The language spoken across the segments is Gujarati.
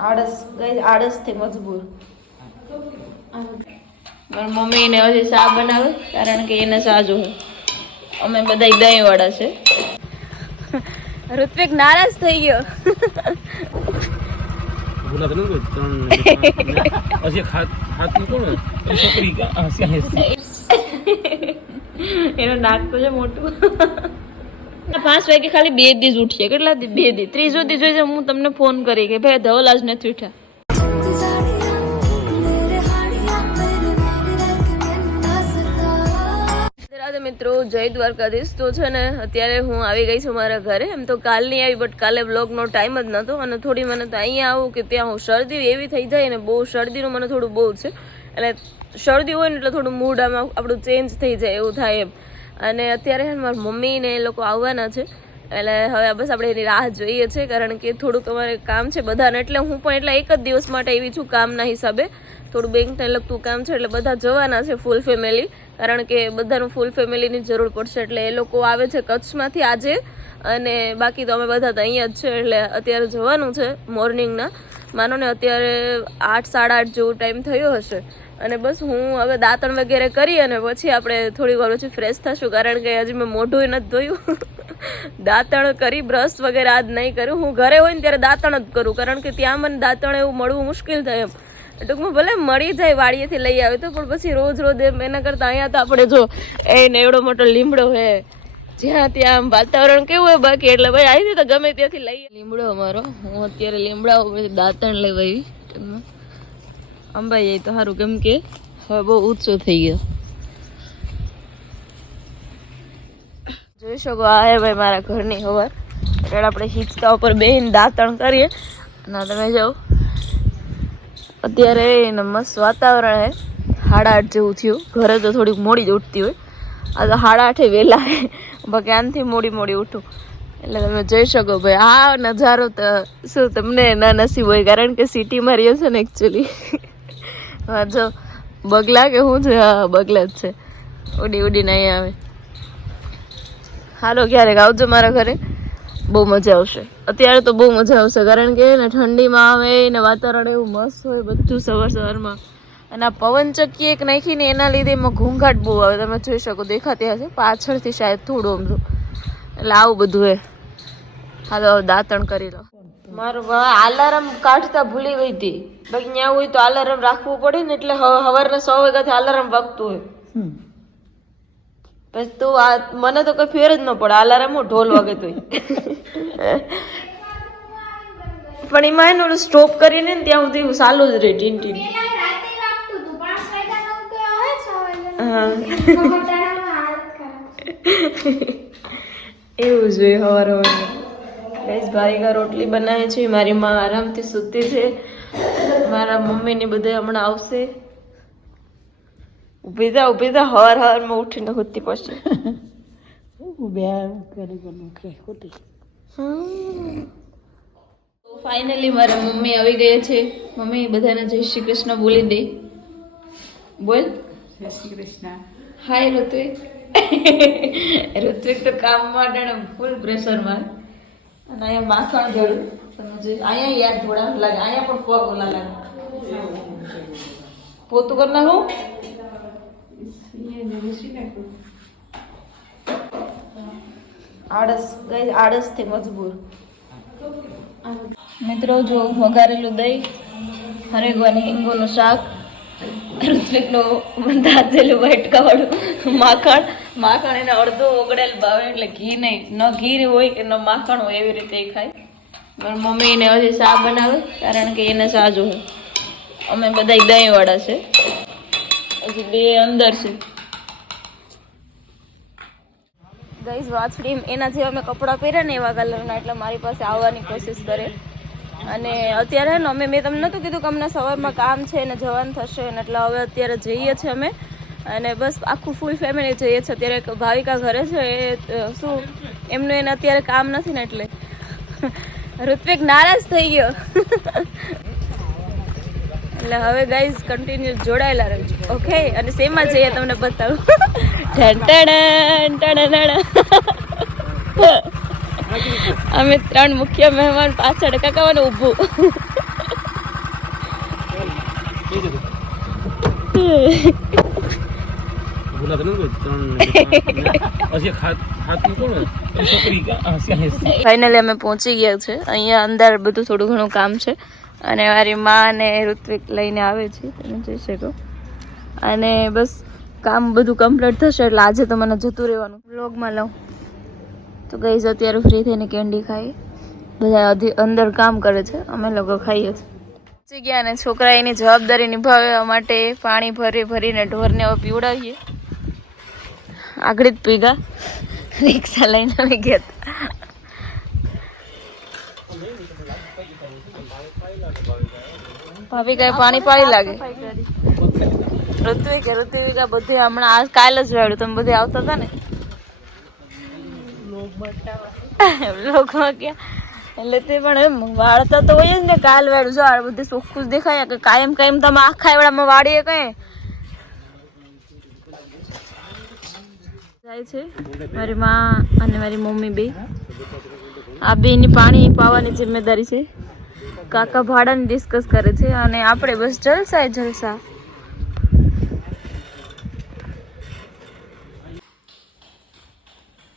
આળસથી મજબૂર. મારી મમ્મીને હજી ચા બનાવે કારણ કે એને ચા જોવે. અમે બધા દહીં વાળા છે. ઋત્વિક નારાજ થઈ ગયો. એનો નાક તો છે મોટું. 5 વાગે ખાલી 2 દી જ ઉઠીએ. કેટલા દી? 2 દી. ત્રીજો દી જોઈ હું તમને ફોન કરી કે ભાઈ ધવલ આજ નથી ઉઠ્યા. મિત્રો જય દ્વારકાધીશ. તો છે ને અત્યારે હું આવી ગઈ છું મારા ઘરે. એમ તો કાલ નહીં આવી બટ કાલે બ્લોગનો ટાઈમ જ નહોતો અને થોડી મને તો અહીંયા આવું કે ત્યાં હું શરદી એવી થઈ જાય ને બહુ શરદીનું મને થોડું બહુ છે. એટલે શરદી હોય ને એટલે થોડું મૂડ આમાં આપણું ચેન્જ થઈ જાય એવું થાય એમ. અને અત્યારે મારી મમ્મી ને એ લોકો આવવાના છે એટલે હવે બસ આપણે એની રાહ જોઈએ છે કારણ કે થોડુંક અમારે કામ છે બધાને. એટલે હું પણ એટલા એક જ દિવસ માટે આવી છું કામના હિસાબે. થોડું બેંકને લગતું કામ છે એટલે બધા જવાના છે ફૂલ ફેમિલી કારણ કે બધાનું ફૂલ ફેમિલીની જરૂર પડશે. એટલે એ લોકો આવે છે કચ્છમાંથી આજે અને બાકી તો અમે બધા તો અહીંયા જ છે. એટલે અત્યારે જવાનું છે મોર્નિંગના. માનો ને અત્યારે 8 સાડા 8 જેવો ટાઈમ થયો હશે અને બસ હું હવે દાંતણ વગેરે કરી અને પછી આપણે થોડી વાર પછી ફ્રેશ થશું કારણ કે હજી મેં મોઢું નથી ધોયું. દાંતણ કરી બ્રશ વગેરે આજ નહીં કર્યું. હું ઘરે હોય ને ત્યારે દાંતણ જ કરું કારણ કે ત્યાં મને દાંતણ એવું મળવું મુશ્કેલ થાય એમ. ટૂંકમાં ભલે મળી જાય વાડીએથી લઈ આવે તો પણ પછી રોજ એમ એના કરતાં અહીંયા તો આપણે જો એને એવડો મોટો લીમડો હે જ્યાં ત્યાં આમ વાતાવરણ કેવું હોય બાકી એટલે ભાઈ આવી તો ગમે ત્યાંથી લઈએ. લીમડો અમારો હું અત્યારે લીમડા ઉપર દાંતણ લેવા આવી. અંબાઈ જાય તો સારું કેમ કે હવે બહુ ઊંચો થઈ ગયો. જોઈ શકો આ હે ભાઈ મારા ઘરની હવાર. એટલે આપણે હિંચકા ઉપર બેહીને દાંતણ કરીએ ના તમે જાઓ. અત્યારે એને મસ્ત વાતાવરણ હે. 8:30 જેવું થયું. ઘરે તો થોડીક મોડી જ ઉઠતી હોય. આ તો 8:30 વહેલા હે બાકી આનથી મોડી ઉઠું. એટલે તમે જોઈ શકો ભાઈ આ નજારો તો શું તમને ના નસીબ હોય કારણ કે સિટીમાં રહ્યો છે ને એકચ્યુઅલી. હા જો બગલા કે શું છે? હા બગલા જ છે. ઉડીને અહીંયા આવે. હાલો ક્યારેક આવજો મારા ઘરે બહુ મજા આવશે. અત્યારે તો બહુ મજા આવશે કારણ કે ને ઠંડીમાં આવે ને વાતાવરણ એવું મસ્ત હોય બધું સવારમાં. અને આ પવનચક્કી એક નાખીને એના લીધે એમાં ઘોંઘાટ બહુ આવે. તમે જોઈ શકો દેખાતી હશે પાછળથી શાયદ થોડું અમરું. એટલે આવું બધું હે. હાલો દાંતણ કરી લો. મારું અલાર્મ કાઢતા ભૂલી ગઈ હતી. બાકી ત્યાં હોય તો અલાર્મ રાખવું પડે ને એટલે સવારના 6 વાગ્યાથી અલાર્મ વાગતું હોય. પછી તો આ મને તો કઈ ફેર જ ન પડે. અલાર્મ ઢોલ વાગે તોય પણ એમાં એનું સ્ટોપ કરીને ને ત્યાં સુધી ચાલુ જ રહે ટીન ટીન. એવું જોઈએ હવાર ભાઈ રોટલી બનાવે છે. મારી માં આરામથી સૂતી છે. મારા મમ્મીની બધે હમણાં આવશે. ઉભી થા હવારમાં ઉઠીને સૂતી પછી ફાઇનલી મારા મમ્મી આવી ગયા છે. મમ્મી બધાને જય શ્રી કૃષ્ણ બોલી દે. બોલ જય શ્રી કૃષ્ણ. હાય ઋત્વિક. ઋત્વિક તો કામ માટે ફૂલ પ્રેશરમાં. અને અહીંયા માખણ જોડું તમે જોઈ. અહીંયા યાર થોડા લાગે. અહીંયા પણ પગ ઓલા લાગે. પોતું કરી નાખું. આળસથી મજબૂર. મિત્રો જો વઘારેલું દહીં, હરેગવાની હિંગોનું શાક, ઋત્વિકનું દાજેલું વાટકાવાળું માખણ એને અડધો ઓગળેલ ભાવે એટલે ઘી નહીં. ન ઘી હોય કે ન માખણ હોય એવી રીતે એ ખાય. મારી મમ્મીને હજી ચા બનાવે કારણ કે એને ચા જોવે. અમે બધા દહીં વાળા છે. હજી 2 અંદર છે. ગઈસ વાછડી એના જેવા મેં કપડાં પહેર્યા ને એવા કલરના એટલે મારી પાસે આવવાની કોશિશ કરે. અને અત્યારે મેં તમને નહોતું કીધું કે અમને સવારમાં કામ છે ને જવાનું થશે ને એટલે હવે અત્યારે જઈએ છીએ અમે. અને બસ આખું ફૂલ ફેમિલી જઈએ છીએ. અત્યારે ભાવિકા ઘરે છે એ શું એમનું એને અત્યારે કામ નથી ને એટલે ઋત્વિક નારાજ થઈ ગયો. એટલે હવે ગાઈઝ કન્ટિન્યુ જોડાયેલા રહેજો. ઓકે અને શેમાં જઈએ તમને બતાવું. અમે 3 મુખ્ય મહેમાન પાછળ કાકાવાનું ઊભું. ફાઇનલી અમે પહોંચી ગયા છે. અહીંયા અંદર બધું થોડું ઘણું કામ છે અને મારી માં અને ઋત્વિક લઈને આવે છે, તમે જોઈ શકો. અને બસ કામ બધું કમ્પ્લીટ થશે એટલે આજે તો મને જતું રહેવાનું. વ્લોગમાં લઉં તો ગઈ અત્યારે ફ્રી થઈને કેન્ડી ખાઈ. બધા અંદર કામ કરે છે, અમે લોકો ખાઈએ છીએ. પહોંચી ગયા અને છોકરા એની જવાબદારી નિભાવવા માટે પાણી ભરીને ઢોરને હવે પીવડાવીએ. આગળ જ પીગા રિક્ષા લઈને અમે ગયા હતા. ભાભી કઈ પાણી પાડી લાગે. ઋત્વિકા બધે હમણાં કાલ જ વાળ્યું. તમે બધે આવતા હતા ને વ્લોગમાં ક્યાં એટલે તે પણ એમ વાળતા તો હોય જ ને. કાલ વાળું જો આ બધે ચોખ્ખું જ દેખાય કે કાયમ તમે આખા એવડામાં વાળીએ કઈ જાય છે. મારી માં અને મારી મમ્મી બે આ બેની પાણી પાવાની જિમ્મેદારી છે. કાકા ભાડાને ડિસ્કસ કરે છે અને આપણે બસ જલસા.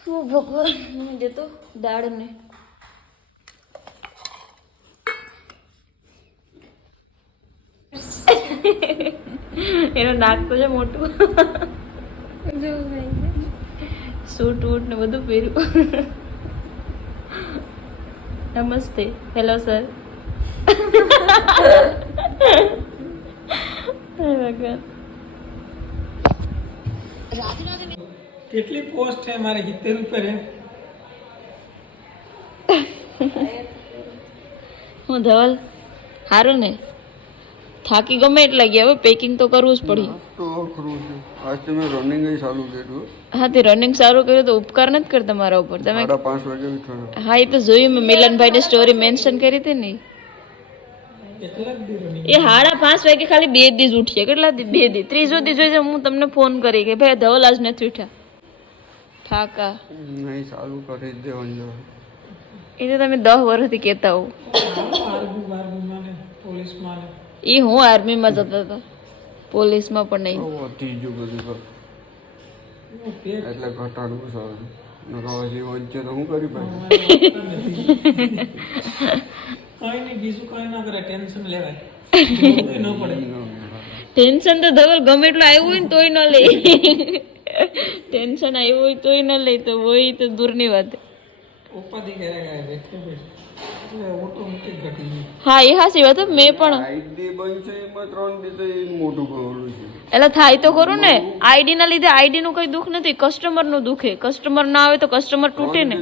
શું ભગવાન દેતો દાળ ને એનો નાક તો છે મોટું. સૂટ વૂટ ને બધું પહેર્યું. નમસ્તે. Hello sir. કેટલી પોસ્ટ છે મારે 70 રૂપિયા હું ધવલ સારું ને થાકી ગમે એટલા ગયા. હવે પેકિંગ તો કરવું જ પડી. તો ખરું છે. આજ તો મેં રનિંગ ચાલુ કર્યું. હા તે રનિંગ સારું કર્યું તો ઉપકાર નથી કરતા મારા ઉપર. તમે 5:30 વાગે ઉઠ્યો. હા એ તો જોયું મેં. મિલનભાઈ ની સ્ટોરી મેન્શન કરી હતી ને એ 5:30 વાગે ખાલી 2 દી જ ઉઠીએ. કેટલા દી? 2 દી. ત્રીજો દી જોઈ હું તમને ફોન કરી કે ભાઈ ધવલ આજ નથી ઉઠ્યા. થાકા નહીં ચાલુ કરી જ દેવાનું. એ તો તમે 10 વર્ષથી કહેતા હો. એ હું આર્મીમાં જતા હતા, પોલીસમાં પણ નહીં. ત્રીજું બધું એટલે ઘટાડવું સારું. વચ્ચે તો હું કરી પાછું ટેન્શન તો ધવલ ગમે એટલું આવ્યું હોય ને તોય ન લે. ટેન્શન આવ્યું હોય તોય ન લે તો હોય તો દૂરની વાત. હા એ હાસી વાત. મેં પણ એટલે થાય તો ખરું ને. આઈડી ના લીધે આઈડી નું કઈ દુઃખ નથી, કસ્ટમર નું દુઃખે. કસ્ટમર ના આવે તો કસ્ટમર તૂટે ને.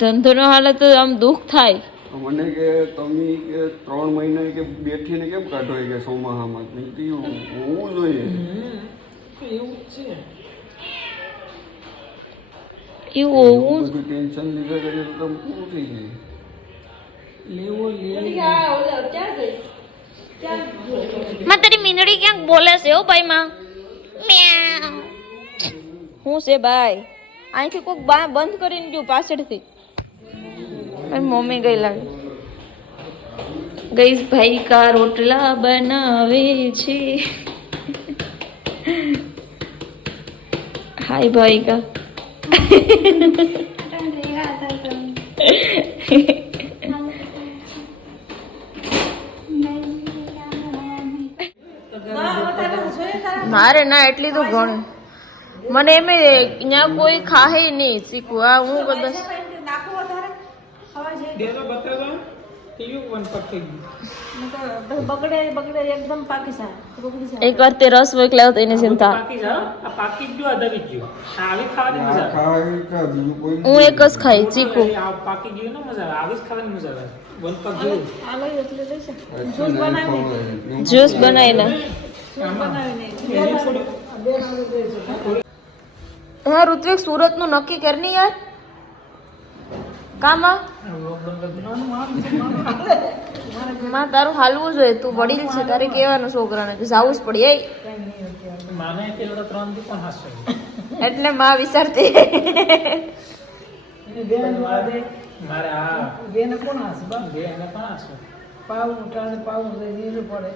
ધંધો નો હાલત તો આમ દુઃખ થાય. મને કે તમે કે 3 મહિના કે બેઠીને કેમ કાઢો કે સોમાહામાં હોવું જોઈએ. એવું છે. એવું ટેન્શન લીધા કરીએ તો તમે પૂરું થઈ જાય. માં તારી મીનડી ક્યાંક બોલે છે હો ભાઈ માં. હું છે ભાઈ? અહીંથી કોક બંધ કરીને ગયું પાછળથી. મમ્મી ગઈ લાગે. ગઈ ભાઈ કા રોટલા બનાવે છે. હાય ભાઈ કા. મારે ના એટલી તો ઘણી. મને એમ ત્યાં કોઈ ખાહે નહીં શીખવું. આ હું કદાચ એક વાર તે રસ મોકલ્યો તો એની ચિંતા. હું એક જ ખાઈ ચીકુ. જ્યુસ બનાવીને હા. ઋત્વિક સુરત નું નક્કી કર ની યાર. કામાં માં તારું હાલવું જોઈએ. તું વડીલ છે, તારે કેવાનું છોકરાને જાવું જ પડે. એટલે માં વિચારતી પાવું ટાણે પાવું તો જીરું પડે